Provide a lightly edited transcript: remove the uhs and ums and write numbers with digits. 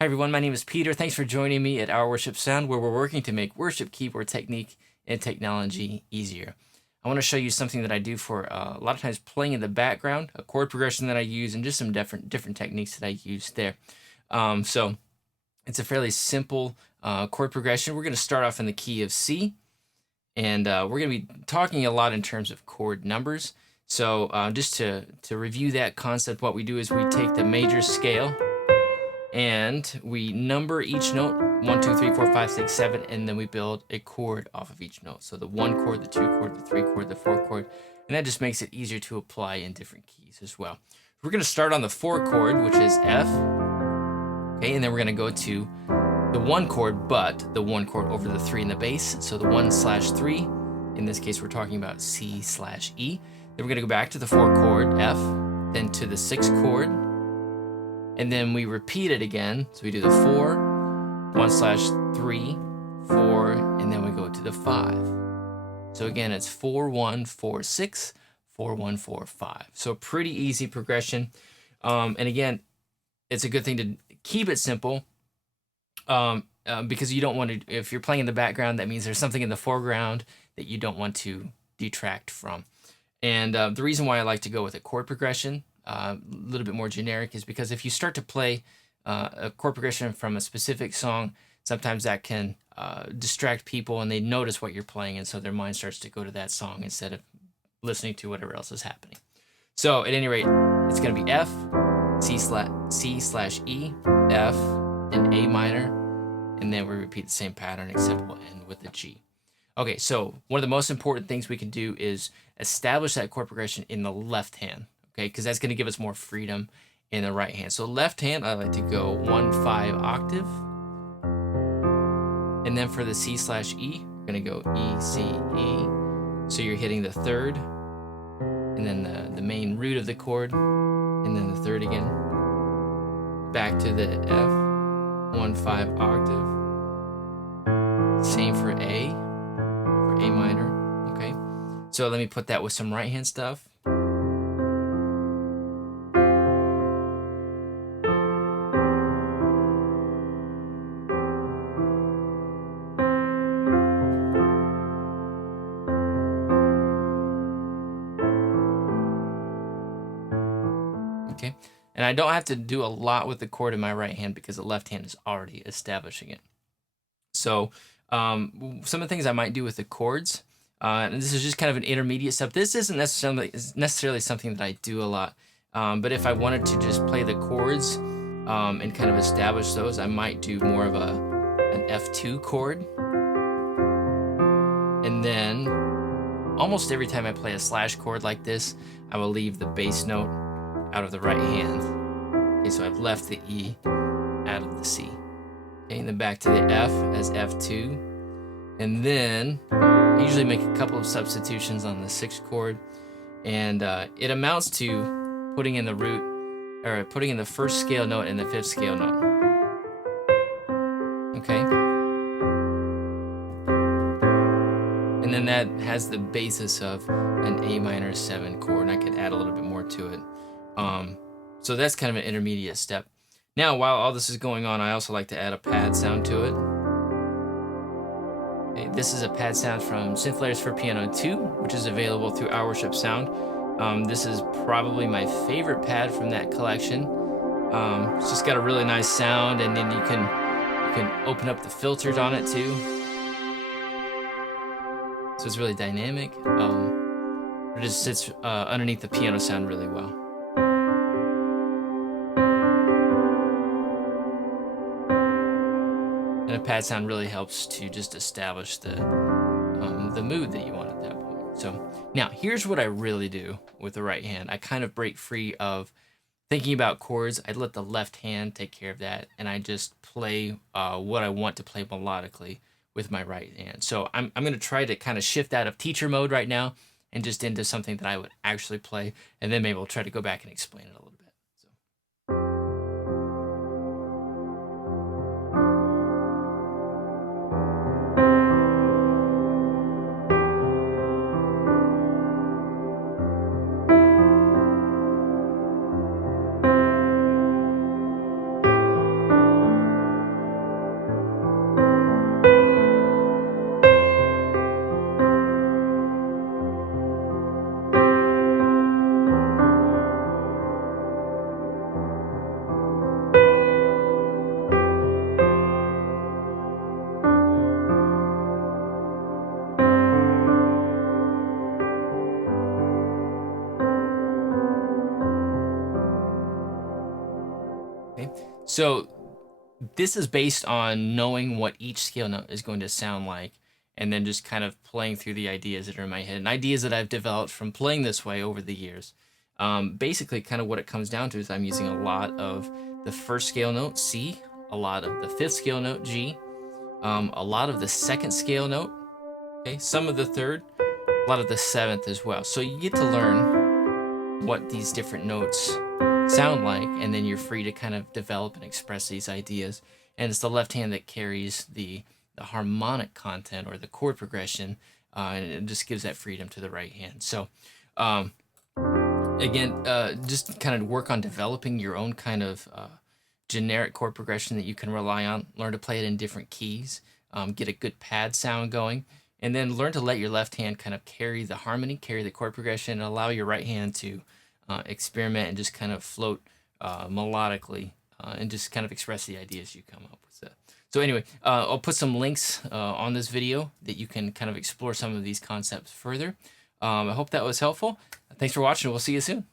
Hi everyone, my name is Peter. Thanks for joining me at Our Worship Sound, where we're working to make worship keyboard technique and technology easier. I want to show you something that I do for a lot of times playing in the background, a chord progression that I use, and just some different techniques that I use there. So it's a fairly simple chord progression. We're going to start off in the key of C, and we're going to be talking a lot in terms of chord numbers. So just to review that concept, what we do is we take the major scale and we number each note 1, 2, 3, 4, 5, 6, 7, and then we build a chord off of each note. So the 1 chord, the 2 chord, the 3 chord, the 4 chord, and that just makes it easier to apply in different keys as well. We're going to start on the 4 chord, which is F, okay, and then we're going to go to the 1 chord, but the 1 chord over the 3 in the bass. So the 1/3, in this case we're talking about C/E. Then we're going to go back to the 4 chord, F, then to the 6 chord, and then we repeat it again. So we do the 4, 1/3, 4, and then we go to the 5. So again, it's 4, 1, 4, 6, 4, 1, 4, 5. So pretty easy progression. And again, it's a good thing to keep it simple because you don't want to, if you're playing in the background, that means there's something in the foreground that you don't want to detract from. And the reason why I like to go with a chord progression, a little bit more generic, is because if you start to play a chord progression from a specific song, sometimes that can distract people and they notice what you're playing, and so their mind starts to go to that song instead of listening to whatever else is happening. So at any rate, it's going to be F, C/E, F, and A minor, and then we repeat the same pattern except we'll end with a G. Okay, so one of the most important things we can do is establish that chord progression in the left hand, okay, because that's going to give us more freedom in the right hand. So left hand, I like to go 1/5 octave, and then for the C/E, we're going to go E, C, E. So you're hitting the 3rd, and then the main root of the chord, and then the 3rd again. Back to the F, 1/5 octave. Same for A minor, okay? So let me put that with some right hand stuff. Okay, and I don't have to do a lot with the chord in my right hand because the left hand is already establishing it. So some of the things I might do with the chords, and this is just kind of an intermediate step. This isn't necessarily something that I do a lot, but if I wanted to just play the chords and kind of establish those, I might do more of an F2 chord. And then almost every time I play a slash chord like this, I will leave the bass note out of the right hand. Okay, so I've left the E out of the C. Okay, and then back to the F as F2. And then I usually make a couple of substitutions on the 6th chord. And it amounts to putting in the root, or putting in the 1st scale note and the 5th scale note. Okay? And then that has the basis of an A minor 7 chord. And I could add a little bit more to it. So that's kind of an intermediate step. Now, while all this is going on, I also like to add a pad sound to it. Okay, this is a pad sound from Synth Layers for Piano 2, which is available through Our Worship Sound. This is probably my favorite pad from that collection. It's just got a really nice sound, and then you can open up the filters on it too. So it's really dynamic. It just sits underneath the piano sound really well. And a pad sound really helps to just establish the mood that you want at that point. So now here's what I really do with the right hand. I kind of break free of thinking about chords. I let the left hand take care of that, and I just play what I want to play melodically with my right hand. So I'm going to try to kind of shift out of teacher mode right now and just into something that I would actually play, and then maybe we'll try to go back and explain it a little bit. Okay, so this is based on knowing what each scale note is going to sound like, and then just kind of playing through the ideas that are in my head and ideas that I've developed from playing this way over the years. Basically, kind of what it comes down to is I'm using a lot of the first scale note, C, a lot of the fifth scale note, G, a lot of the second scale note, okay, some of the third, a lot of the seventh as well. So you get to learn what these different notes sound like, and then you're free to kind of develop and express these ideas. And it's the left hand that carries the harmonic content or the chord progression, and it just gives that freedom to the right hand. So um, again, just kind of work on developing your own kind of generic chord progression that you can rely on. Learn to play it in different keys, get a good pad sound going, and then learn to let your left hand kind of carry the harmony, carry the chord progression, and allow your right hand to experiment and just kind of float melodically, and just kind of express the ideas you come up with. So anyway, I'll put some links on this video that you can kind of explore some of these concepts further. I hope that was helpful. Thanks for watching. We'll see you soon.